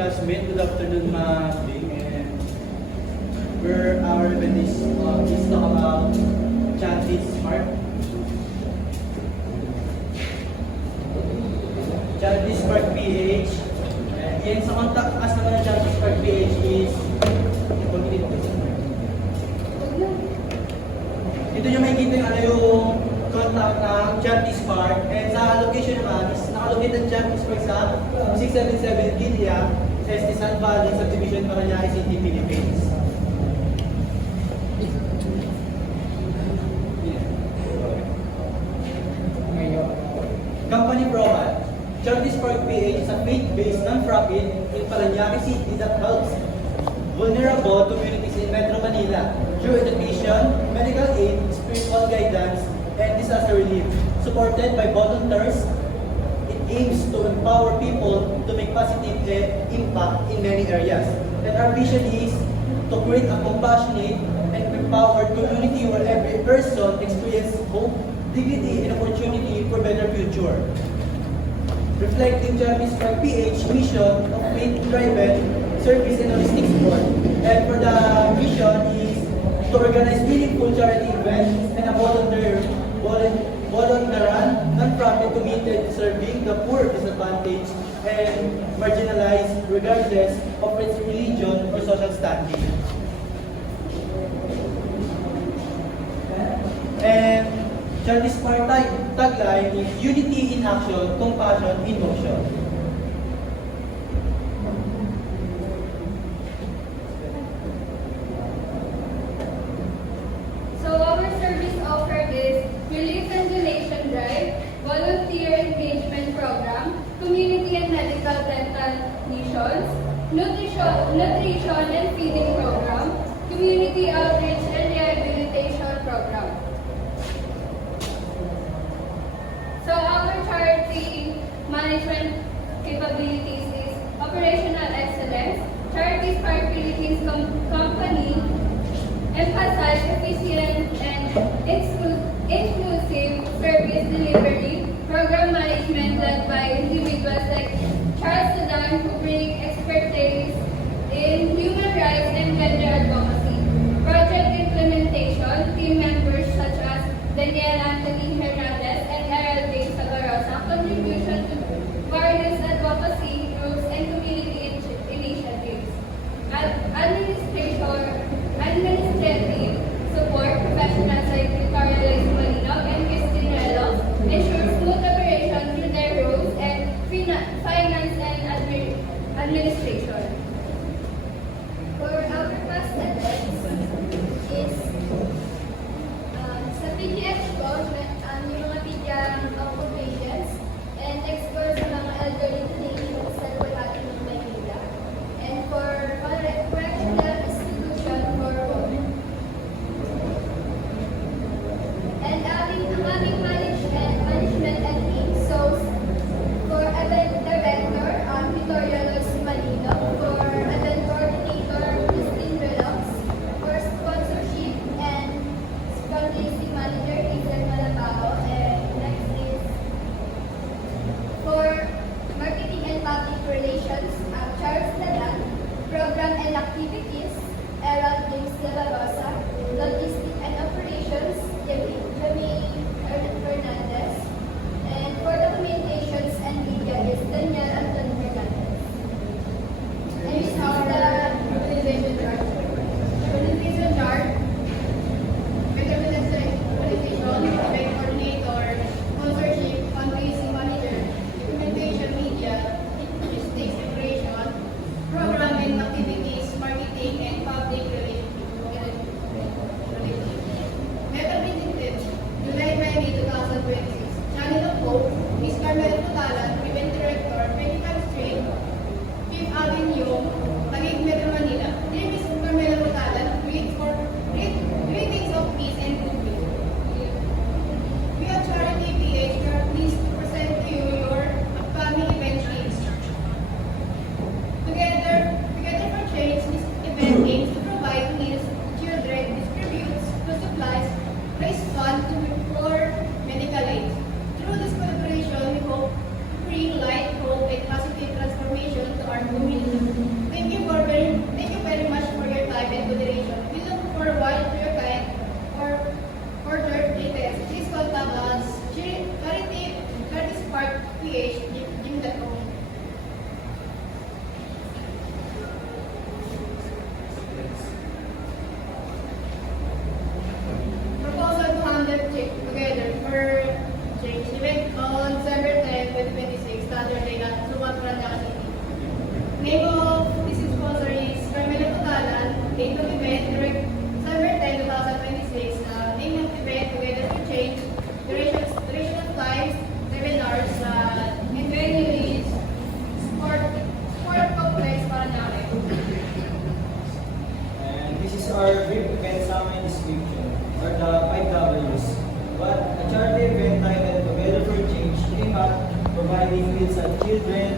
classmates. Good afternoon, Ma'am Bing. And where our event is talk about Chantis Park. Chantis Park PH. And yan sa contact us naman ng Chantis Park PH is dito nyo makikita yung yung contact ng Chantis Park. And sa location naman is nakalocate ang Chantis Park sa 677 Gilia, sa Estisan Valley, Subdivision Paranaque City, Philippines. Company profile. Chantis Park PH is a faith-based non-profit in Paranaque City that helps vulnerable communities in Metro Manila through education, medical aid, spiritual guidance, and disaster relief. Supported by volunteers, it aims to empower people to make positive impact in many areas. And our vision is to create a compassionate and empowered community where every person experiences hope, dignity, and opportunity for better future. Reflecting Chantis Park PH mission of faith-driven service and holistic support. And for the mission is to organize meaningful charity events and a volunteer non-profit committed to serving the poor, disadvantaged, and marginalized regardless of its religion or social standing. And Chantis Park tagline is unity in action, compassion in motion. Relief and Donation Drive, Volunteer Engagement Program, Community and Medical Dental Missions, Nutrition and Feeding Program, Community Outreach and Rehabilitation Program. So our charity management capabilities is operational excellence. Charities Park Philippines Company emphasize efficient and inclusive service delivery, program management led by individuals like Charles Sudan who bring expertise in human rights and gender advocacy. Project implementation, team members such as Daniel Anthony Hernandez and Geraldine Sagarosa contribution to various advocacy groups and community initiatives. Administrative support, professionals like Victoria Lois Malinaw and Christine Relos ensure smooth operation through their roles and finance and administration. For our past events is sa PGF ko, yung mga bigyang occupations and explore sa mga elderly nations sa lugar ng Manila. And for correctional institution for women. And ang aming management and team. So, for event director, Victoria Lois Malino. For Name of this sponsor is Carmela Pagalan. Date of event, December 10, 2026. Name of event, Together to Change. Duration of time, 7 hours. And venue is Sport Complex, Paranaque. And this is our brief event summary description, or the 5 W's. But a charity event titled Together for Change came up providing meals at children,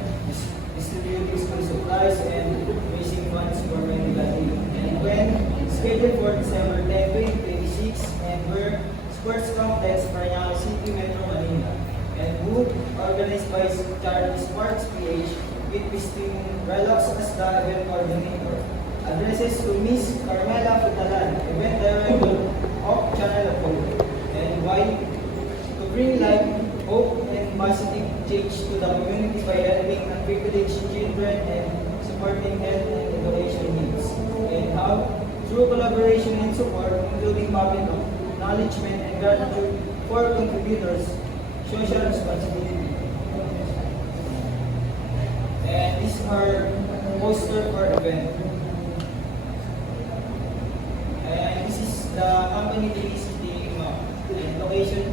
distributing school supplies, and raising funds for medical aid. And when scheduled for December 10, 2026, and were Sports Complex, Paranaque City, Metro Manila. And who organized by Charity Sports PH with Christine Relox as the event coordinator. Addresses to Miss Carmela Pagalan, event director of Channel of Hope. And why? To bring life, hope, and positive change to the community by helping unprivileged children and supporting health and education needs. And how? Through collaboration and support, including public acknowledgement and gratitude for contributors, social responsibility. And this is our poster for event. And this is the company Felicity map. And location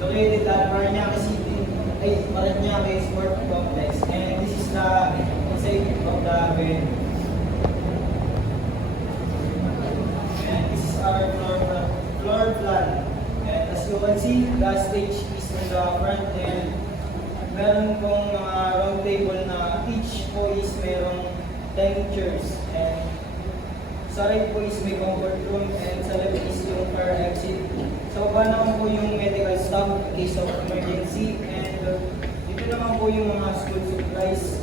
located at Paranaque Sport Complex. And this is the inside of the event. And this is our floor plan. And as you can see, the stage is on the front and meron pong mga round table na each po is merong 10 chairs. And sa right po is may comfort room and sa left is yung fire exit. So baba naman po yung medical staff in case of emergency. And dito naman po yung mga school supplies.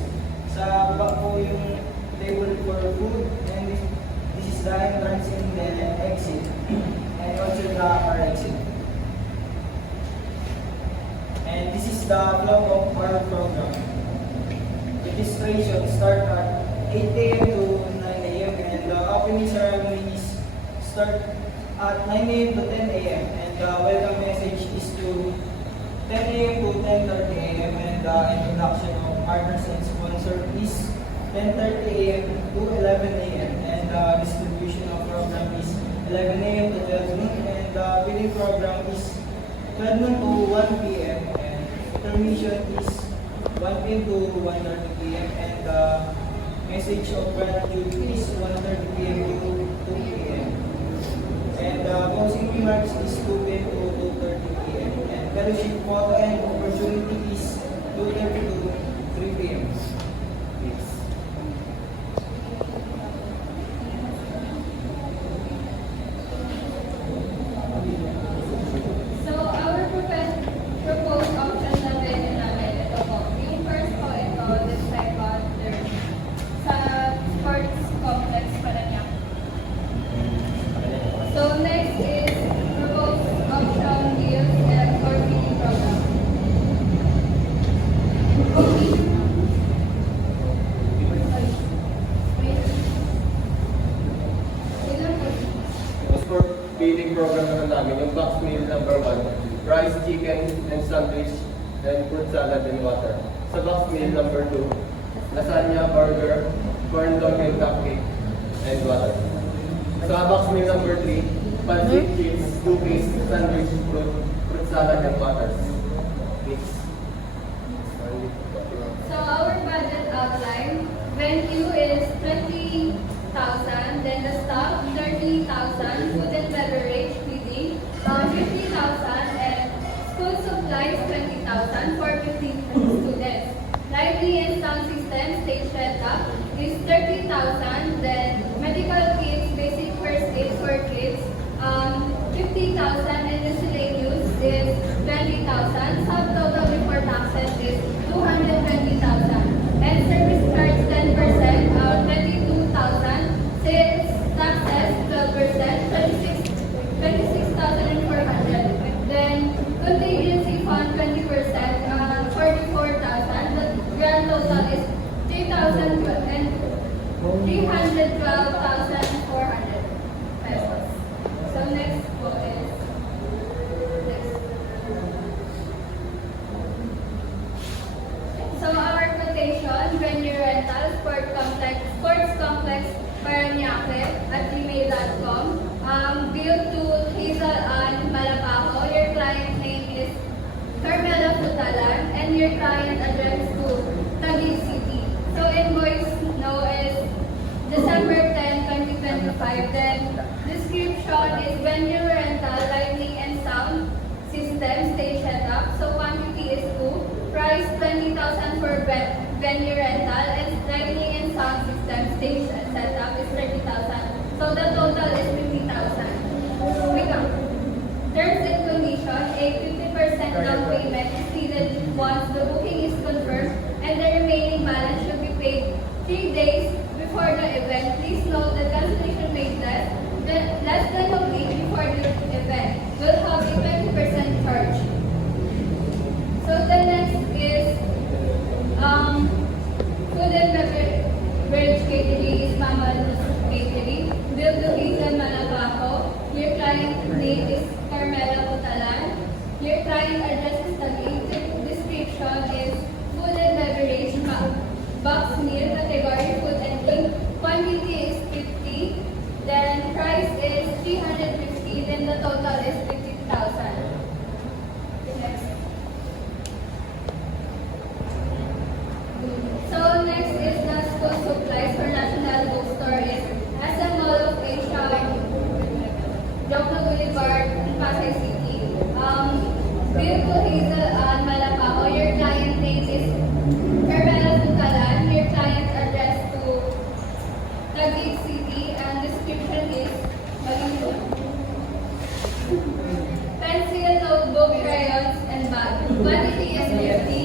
Sa baba po yung table for food. And this is the entrance and then exit. And also the fire exit. And this is the flow of our program. Registration start at 8 a.m. to 9 a.m. and the opening ceremonies start at 9 a.m. to 10 a.m. and the welcome message is to 10 a.m. to 10:30 a.m. and the introduction of partners and sponsors is 10:30 a.m. to 11 a.m. and the distribution of program is 11 a.m. to 12 noon and the feeding program is 12 noon to 1 p.m. and intermission is 1 p.m. to 1:30 p.m. and the message of gratitude is 1:30 p.m. to 2 p.m. And the closing remarks is 2 p.m. to 2:30 p.m. and fellowship photo and opportunity is 2:30 to 3 p.m. Yes. So, our proposed option na pwede namin, ito po. Yung first po, ito, the second, third, sa sports complex Paranaque. So, next is proposed option deals and coordinating program. Sport feeding program naman namin, yung box meal number 1, rice, chicken, and sandwich, and fruit salad and water. Sa box meal number 2, lasagna, burger, corn dog and cupcake, and water. Sa box meal number 3, pancit, cheese, cookies, sandwich, fruit salad, and water. Mix. So our budget outline, venue is 20,000, then the staff 30,000, food and beverage, feeding 50,000, and school supplies 20,000 for 15 students. Library and sound system, stage setup is 30,000, then medical kits, basic first aid for kids 50,000, and miscellaneous is 20,000. Subtotal before taxes is 220,000. And service charge 10%, 22,000. Sales taxes 12%, 26,400. Then contingency fund 20%, 44,000. The grand total is 312,400 pesos. So next po is this. So our quotation, Beverage Catering is Mama's Catering. Build location Malabaco. Your client name is Carmela Putalan. Your client address is Taguig. Description is food and beverage box meal category food and drink. Quantity is 50. Then price is 350. Then the total is 50,000. Next. So next is the school supplies for National Bookstore is SM Mall of Asia, Jokno Boulevard, Pasay City. Beautiful Hazel and Malapaco. Your client name is Carmela Bukalan. Your client address to Taguig City and description is pencil, notebook, crayons, and bag. Quantity is 50.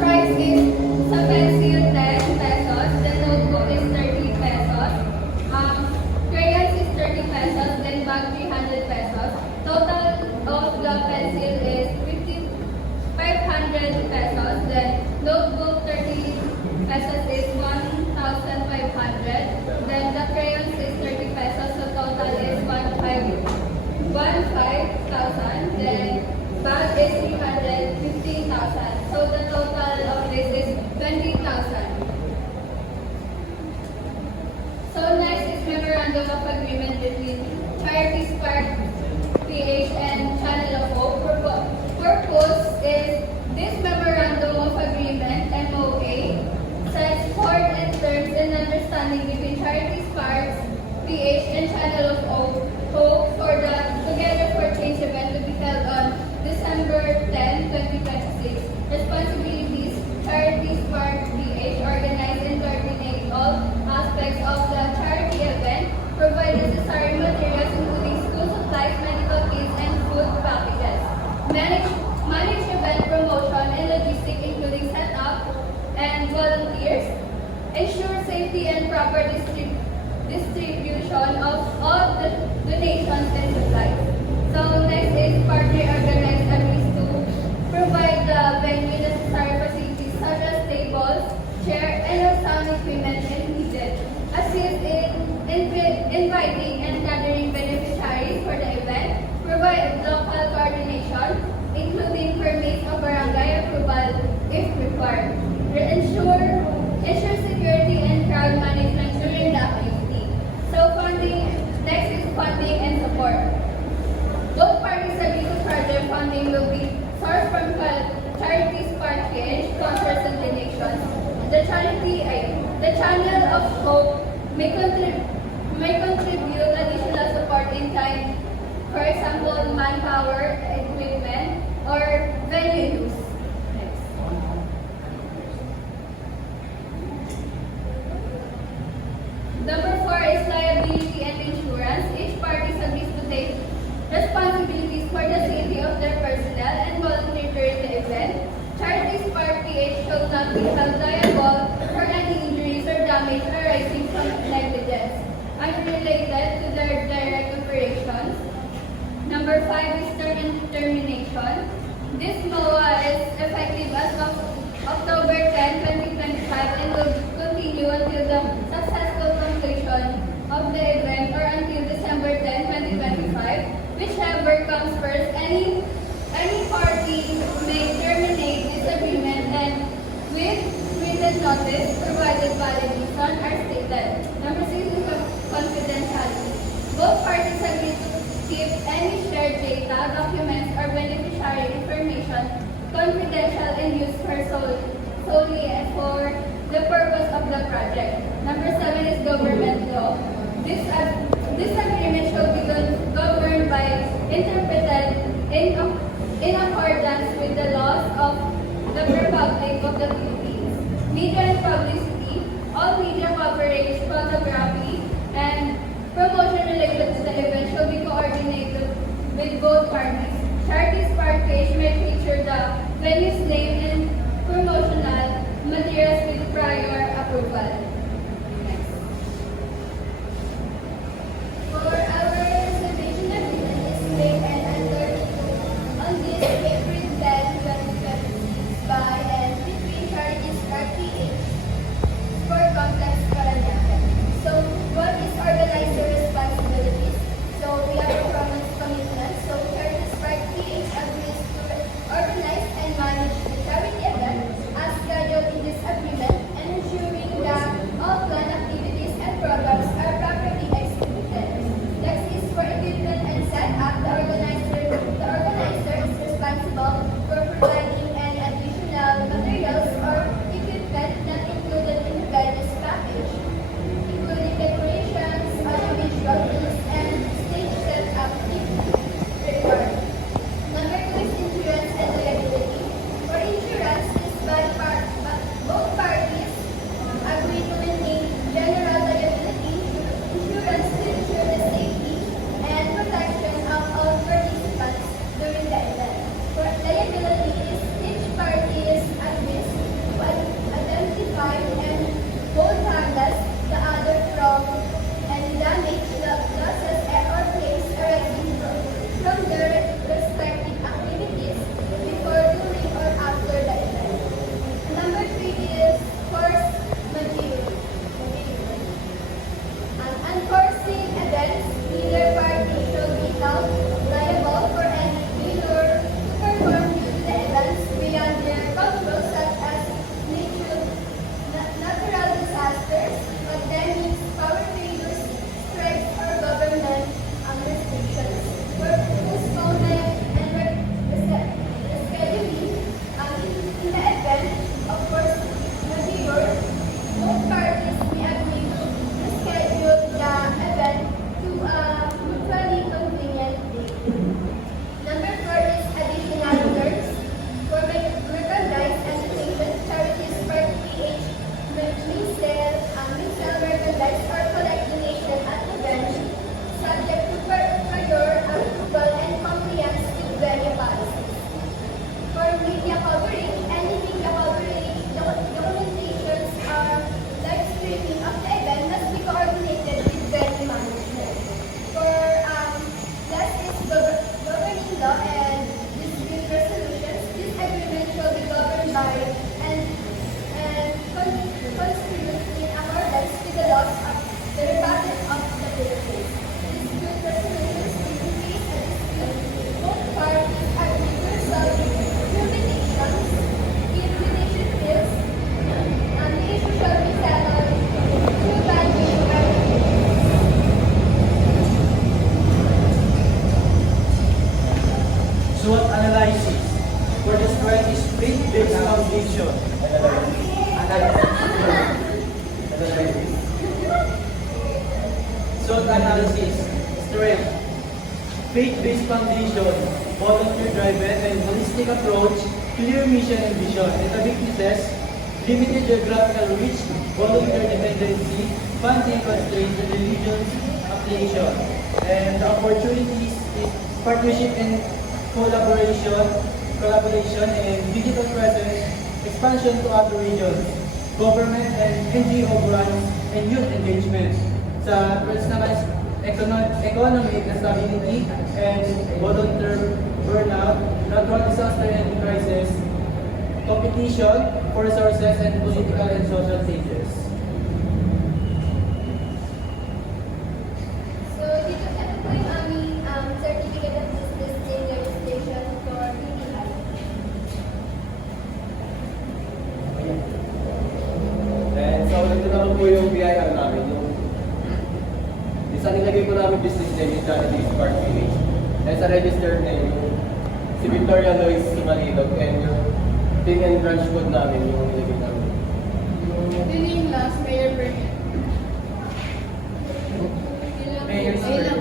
Price is sa pencil 10 pesos, the notebook is 30 pesos, crayons is 30 pesos, then bag 300 pesos. Total of the pencil is 500 pesos, then notebook 30 pesos is 1,500, then the crayons is 30 pesos, so total is 15,000, then bag is 315,000. So the total of this is 20,000. So next is memorandum of agreement between Charity Spark PH and Channel of Hope. Purpose is this memorandum of agreement (MOA) sets forth and terms and understanding between Charity Sparks PH and Channel of Hope for the Together for Change event to be held on December 10, 2026. Responsibilities: Charity Spark PH organize and coordinate all aspects of the charity event, provide necessary materials including school supplies, medical kits, and food packages. Manage event promotion and logistics including setup and volunteers. Ensure safety and proper distribution of all the donations and supplies. So next is partner organize agrees to provide the venue necessary facilities such as tables, chair, and sound equipment if needed. Assist in inviting and gathering beneficiaries for the event. Provide local coordination, including permits of barangay approval if required. Ensure security and crowd management during the activity. So next is funding and support. Both parties agree to project funding will be sourced from Charity Spark PH, sponsors and donations. The Channel of Hope may contribute additional support in kind, for example, manpower, equipment, or venue use. Next. Number 4 is liability and insurance. Each party agrees to take responsibilities for the safety of their personnel and volunteer during the event. Charity Spark PH shall not be held liable for any injuries or damage arising from negligence unrelated to their direct operations. Number 5 is term and termination. This MOA is effective as of October 10, 2025 and will continue until the successful completion of the event or until December 10, 2025. Whichever comes first, any party may terminate this agreement and with written notice provided valid reason are stated. Number 6 is confidentiality. Both parties agree to keep any shared data, documents, or beneficiary information confidential and used solely for the purpose of the project. Number 7 is government law. This agreement shall be governed by interpreted in accordance with the laws of the Republic of the Philippines. Media and publicity. All media coverage, photography, and promotion related to the event shall be coordinated with both parties. Charity Spark page may feature the venue's name and promotional materials with prior approval. Next. For our reservation agreement is made and entered April 10, 2026 by and between Charities RPH for Complex Paranaque. So, what is organizer responsibilities? So, we have a promise commitment. So, Charities RPH agrees to organize and manage the charity event as scheduled in this agreement and ensuring that all planned activities and programs are properly executed. Next is for equipment and setup. The organizer is responsible for providing any additional materials or equipment not included in the guidance package, including decorations, audiovisual tools, and stage setup if required. Number 2 is insurance and liability. For insurance, both parties agree to maintain general liability insurance to ensure the safety and protection of all participants during the event. For liability is each party is at risk to identify and hold harmless the other from any damage, losses, or claims arising from their respective activities before, during, or after the event. Number 3 is force majeure. Unforeseen events, neither party shall be held liable for any failure to perform due to the events beyond their control, such as natural disasters, pandemics, power failures, strikes, or government restrictions. For postponement and rescheduling in the event of force majeure, both parties may agree to reschedule the event to a mutually convenient date. Number 4 is additional returns. For merchandise and education, charities per PH may sell merchandise or collect donation at events subject to prior approval and compliance with venue policies. For media coverage, any media coverage, documentations or live streaming of the event must be coordinated with venue management. For last is governing law and dispute resolutions, this agreement shall be governed by and constitute in accordance with the laws of the Republic of the Philippines. Dispute resolutions in case a dispute, both parties agree to resolve through mediations. If mediation fails, the issue shall be settled through binding arbitration. SWOT analysis. For the strike is faith-based foundation. SWOT analysis. Strength. Faith-based foundation, volunteer-driven and holistic approach, clear mission and vision. And the weaknesses, limited geographical reach, volunteer dependency, funding constraints, and religious affiliation. And the opportunities is partnership and collaboration and digital presence, expansion to other regions, government and NGO grants, and youth engagement. Sa first naman is economic stability and volunteer burnout, natural disaster and crisis, competition for resources, and political and social changes. So, dito ito po yung aming Certificate of Business and Registration for BPI. And so, ito naman po yung BIR namin. Isa nilagay po namin business name yung Charities Park Village. And sa registered name, si Victoria Lois Sumalilog, and yung team and branch code namin yung nilagay namin. Yun yung last, Mayor Bernard. Mayor's Ayun lang